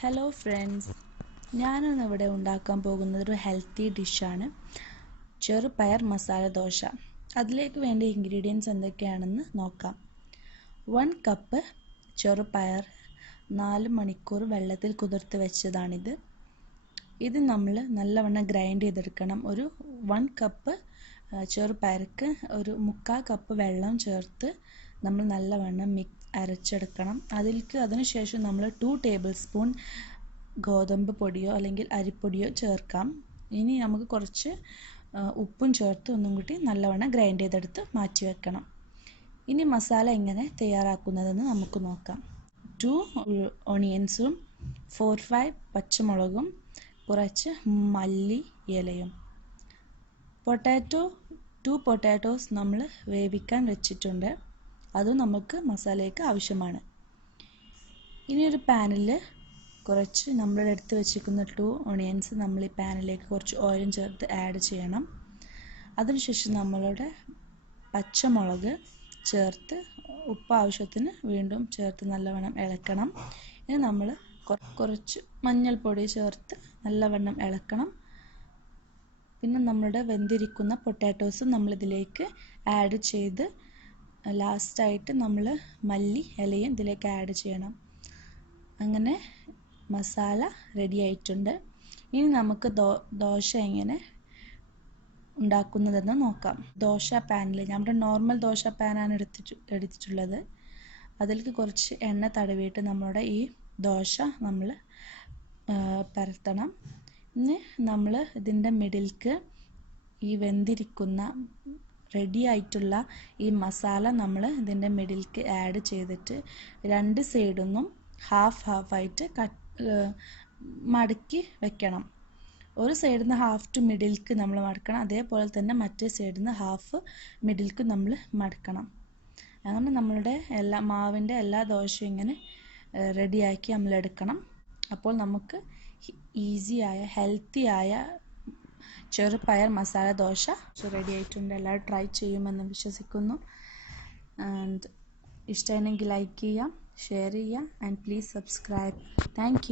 Hello friends ഞാനിന്ന് ഇവിടെ ഉണ്ടാക്കാൻ പോകുന്നത് ഒരു ഹെൽത്തി ഡിഷാണ് ചെറുപയർ മസാല ദോശ. അതിലേക്ക് വേണ്ട ഇൻഗ്രീഡിയൻസ് എന്തൊക്കെയാണെന്ന് നോക്കാം. വൺ കപ്പ് ചെറുപയർ നാല് മണിക്കൂർ വെള്ളത്തിൽ കുതിർത്ത് വെച്ചതാണിത്. ഇത് നമ്മൾ നല്ലവണ്ണം ഗ്രൈൻഡ് ചെയ്തെടുക്കണം. ഒരു വൺ കപ്പ് ചെറുപയർക്ക് ഒരു മുക്കാൽ കപ്പ് വെള്ളം ചേർത്ത് നമ്മൾ നല്ലവണ്ണം മിക്സ് അരച്ചെടുക്കണം. അതിലേക്ക് അതിനുശേഷം നമ്മൾ ടു ടേബിൾ സ്പൂൺ ഗോതമ്പ് പൊടിയോ അല്ലെങ്കിൽ അരിപ്പൊടിയോ ചേർക്കാം. ഇനി നമുക്ക് കുറച്ച് ഉപ്പും ചേർത്ത് ഒന്നും കൂടി നല്ലവണ്ണം ഗ്രൈൻഡ് ചെയ്തെടുത്ത് മാറ്റി വെക്കണം. ഇനി മസാല എങ്ങനെ തയ്യാറാക്കുന്നതെന്ന് നമുക്ക് നോക്കാം. ടു ഓണിയൻസും ഫോർ ഫൈവ് പച്ചമുളകും കുറച്ച് മല്ലി ഇലയും. പൊട്ടാറ്റോ ടു പൊട്ടാറ്റോസ് നമ്മൾ വേവിക്കാൻ വെച്ചിട്ടുണ്ട്. അതും നമുക്ക് മസാലയ്ക്ക് ആവശ്യമാണ്. ഇനി ഒരു പാനിൽ കുറച്ച് നമ്മൾ എടുത്ത് വെച്ചിരിക്കുന്ന ടു ഓണിയൻസ് നമ്മൾ ഈ പാനിലേക്ക് കുറച്ച് ഓയിലും ചേർത്ത് ആഡ് ചെയ്യണം. അതിനുശേഷം നമ്മളുടെ പച്ചമുളക് ചേർത്ത് ഉപ്പ് ആവശ്യത്തിന് വീണ്ടും ചേർത്ത് നല്ലവണ്ണം ഇളക്കണം. ഇനി നമ്മൾ കുറച്ച് മഞ്ഞൾപ്പൊടി ചേർത്ത് നല്ലവണ്ണം ഇളക്കണം. പിന്നെ നമ്മളുടെ വെന്തിരിക്കുന്ന പൊട്ടാറ്റോസ് നമ്മളിതിലേക്ക് ആഡ് ചെയ്ത് ലാസ്റ്റായിട്ട് നമ്മൾ മല്ലി ഇലയും ഇതിലേക്ക് ആഡ് ചെയ്യണം. അങ്ങനെ മസാല റെഡി ആയിട്ടുണ്ട്. ഇനി നമുക്ക് ദോ ദോശ എങ്ങനെ ഉണ്ടാക്കുന്നതെന്ന് നോക്കാം. ദോശ പാനിൽ നമ്മുടെ നോർമൽ ദോശ പാനാണ് എടുത്തിട്ട് എടുത്തിട്ടുള്ളത്. അതിലേക്ക് കുറച്ച് എണ്ണ തടവിയിട്ട് നമ്മുടെ ഈ ദോശ നമ്മൾ പരത്തണം. ഇനി നമ്മൾ ഇതിന്റെ മിഡിൽക്ക് ഈ വെന്തിരിക്കുന്ന റെഡി ആയിട്ടുള്ള ഈ മസാല നമ്മൾ ഇതിന്റെ മിഡിൽക്ക് ആഡ് ചെയ്തിട്ട് രണ്ട് സൈഡിൽ നിന്നും ഹാഫ് ഹാഫായിട്ട് കട്ട് മടക്കി വെക്കണം. ഒരു സൈഡിൽ നിന്ന് ഹാഫ് ടു മിഡിൽക്ക് നമ്മൾ മടക്കണം. അതേപോലെ തന്നെ മറ്റേ സൈഡിൽ നിന്ന് ഹാഫ് മിഡിൽക്ക് നമ്മൾ മടക്കണം. അങ്ങനെ നമ്മളുടെ എല്ലാ മാവിന്റെ എല്ലാ ദോശയും ഇങ്ങനെ റെഡിയാക്കി നമ്മൾ എടുക്കണം. അപ്പോൾ നമുക്ക് ഈസിയായ ഹെൽത്തിയായ ചെറുപയർ മസാല ദോശ. റെഡി ആയിട്ടുണ്ട്. എല്ലാവരും ട്രൈ ചെയ്യുമെന്ന് വിശ്വസിക്കുന്നു. ആൻഡ് ഇഷ്ടമാണെങ്കിൽ ലൈക്ക് ചെയ്യാം ഷെയർ ചെയ്യാം ആൻഡ് പ്ലീസ് സബ്സ്ക്രൈബ് താങ്ക്